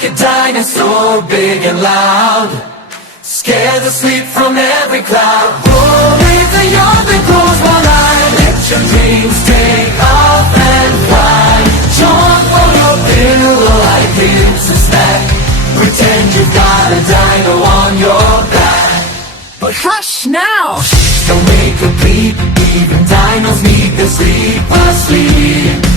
like a dinosaur, big and loud. Scare the sleep from every cloud. Roll with the yawn that close one eye. Let your dreams take off and fly. Jump on your pillow like it's a snack. Pretend you've got a dino on your back. But hush now! Don't make a peep. Even dinos need their sleep asleep.